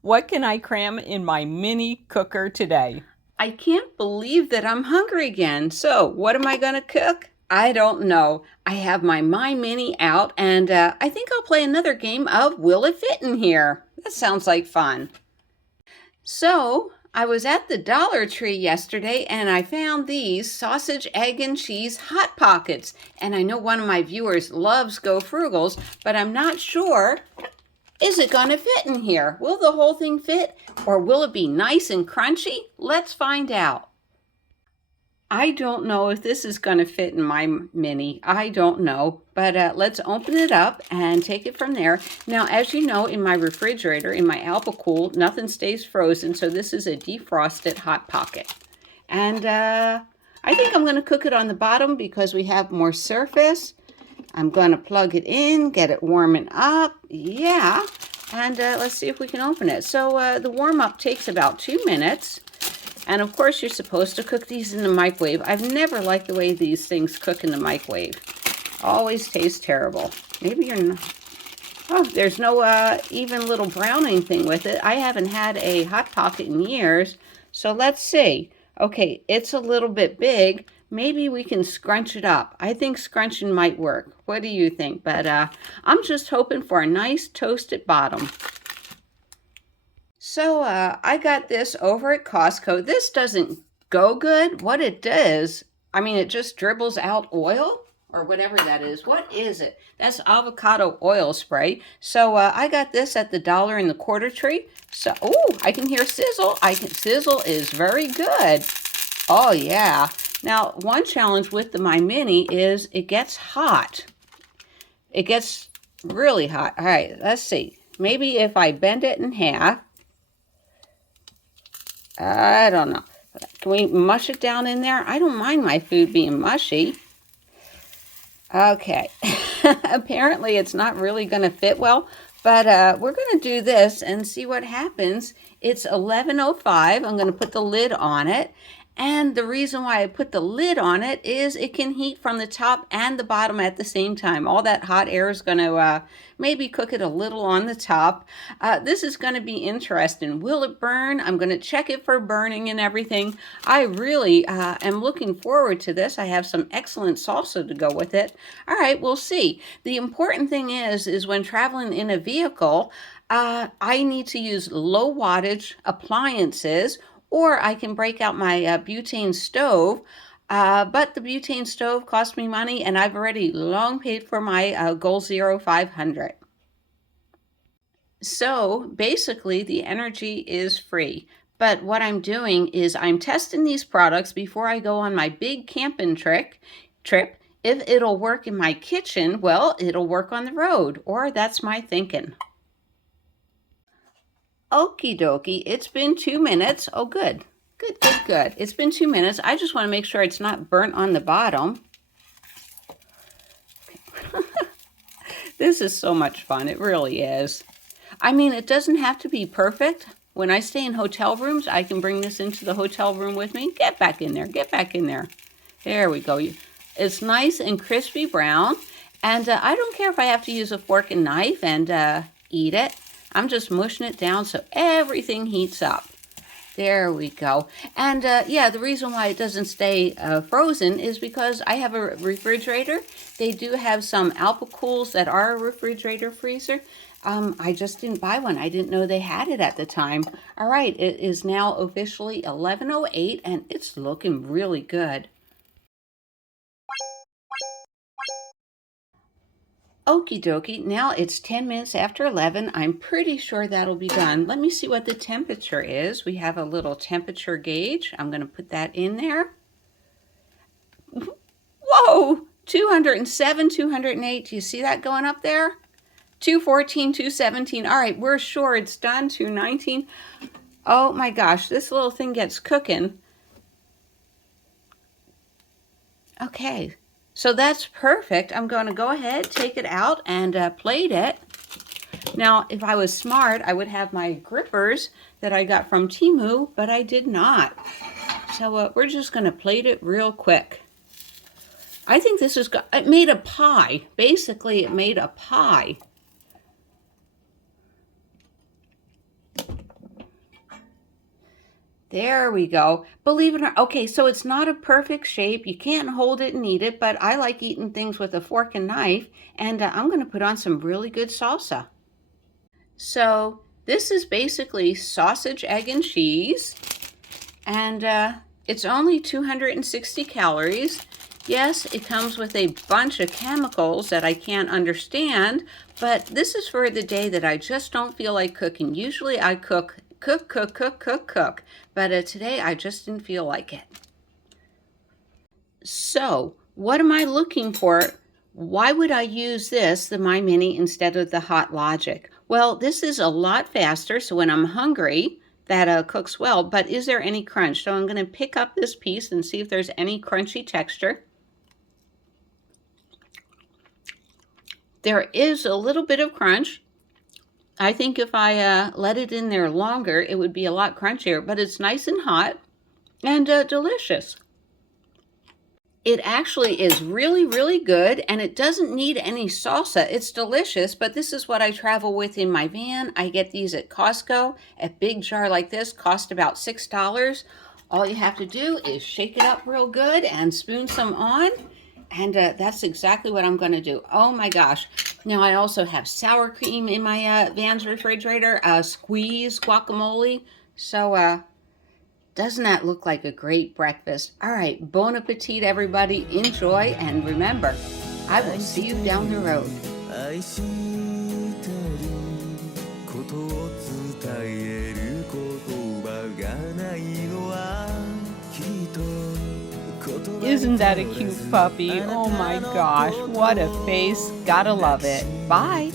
What can I cram in my mini cooker today? I can't believe that I'm hungry again. So, what am I going to cook? I don't know. I have my Mini out, and I think I'll play another game of Will It Fit in Here? That sounds like fun. So, I was at the Dollar Tree yesterday and I found these sausage, egg, and cheese Hot Pockets. And I know one of my viewers loves Go Frugals, but I'm not sure, is it going to fit in here? Will the whole thing fit, or will it be nice and crunchy? Let's find out. I don't know if this is going to fit in my mini. I don't know, but let's open it up and take it from there. Now, as you know, in my refrigerator, in my Alpacool, nothing stays frozen, so this is a defrosted Hot Pocket. And I think I'm going to cook it on the bottom because we have more surface. I'm going to plug it in, get it warming up. Yeah. And let's see if we can open it. So the warm up takes about 2 minutes. And of course, you're supposed to cook these in the microwave. I've never liked the way these things cook in the microwave. Always tastes terrible. Maybe you're not. Oh, there's no even little browning thing with it. I haven't had a Hot Pocket in years. So let's see. Okay, it's a little bit big. Maybe we can scrunch it up. I think scrunching might work. What do you think? But I'm just hoping for a nice toasted bottom. So I got this over at Costco. This doesn't go good. What it does, I mean, it just dribbles out oil or whatever that is. What is it? That's avocado oil spray. So I got this at the dollar and the quarter tree. So, oh, I can hear sizzle. Sizzle is very good. Oh, yeah. Now, one challenge with the My Mini is it gets hot. It gets really hot. All right, let's see. Maybe if I bend it in half, I don't know. Can we mush it down in there? I don't mind my food being mushy. Okay. Apparently it's not really going to fit well, but we're going to do this and see what happens. It's 11:05. I'm going to put the lid on it. And the reason why I put the lid on it is it can heat from the top and the bottom at the same time. All that hot air is going to maybe cook it a little on the top. This is going to be interesting. Will it burn? I'm going to check it for burning and everything. I really am looking forward to this. I have some excellent salsa to go with it. All right, we'll see. The important thing is when traveling in a vehicle, I need to use low wattage appliances, or I can break out my butane stove. But the butane stove cost me money, and I've already long paid for my Goal Zero 500. So basically, the energy is free. But what I'm doing is I'm testing these products before I go on my big camping trip. If it'll work in my kitchen, well, it'll work on the road, or that's my thinking. Okie dokie, it's been 2 minutes. Oh, good. Good, good, good. It's been 2 minutes. I just want to make sure it's not burnt on the bottom. This is so much fun. It really is. I mean, it doesn't have to be perfect. When I stay in hotel rooms, I can bring this into the hotel room with me. Get back in there. Get back in there. There we go. It's nice and crispy brown. And I don't care if I have to use a fork and knife and eat it. I'm just mushing it down so everything heats up. There we go. And yeah, the reason why it doesn't stay frozen is because I have a refrigerator. They do have some Alpacools that are a refrigerator freezer. I just didn't buy one. I didn't know they had it at the time. All right, it is now officially 11:08 and it's looking really good. Okie dokie, now it's 10 minutes after 11. I'm pretty sure that'll be done. Let me see what the temperature is. We have a little temperature gauge. I'm going to put that in there. Whoa, 207, 208. Do you see that going up there? 214, 217. All right, we're sure it's done. 219. Oh my gosh, this little thing gets cooking. Okay, so that's perfect. I'm going to go ahead, take it out, and plate it. Now, if I was smart, I would have my grippers that I got from Temu, but I did not. So we're just going to plate it real quick. I think this is, it made a pie. Basically, it made a pie. There we go. Believe it or not, okay, so it's not a perfect shape. You can't hold it and eat it, but I like eating things with a fork and knife, and I'm going to put on some really good salsa. So this is basically sausage, egg, and cheese, and it's only 260 calories. Yes, it comes with a bunch of chemicals that I can't understand, but this is for the day that I just don't feel like cooking. Usually I cook, but today I just didn't feel like it. So, what am I looking for? Why would I use this, the My Mini, instead of the Hot Logic? Well, this is a lot faster, so when I'm hungry, that cooks well, but is there any crunch? So I'm going to pick up this piece and see if there's any crunchy texture. There is a little bit of crunch. I think if I let it in there longer, it would be a lot crunchier, but it's nice and hot and delicious. It actually is really, really good, and it doesn't need any salsa. It's delicious, but this is what I travel with in my van. I get these at Costco. A big jar like this cost about $6. All you have to do is shake it up real good and spoon some on. And that's exactly what I'm going to do. Oh my gosh. Now I also have sour cream in my van's refrigerator, squeezed guacamole. So doesn't that look like a great breakfast? All right, bon appetit everybody. Enjoy, and remember, I will see you down the road. Isn't that a cute puppy? Oh my gosh, what a face. Gotta love it. Bye.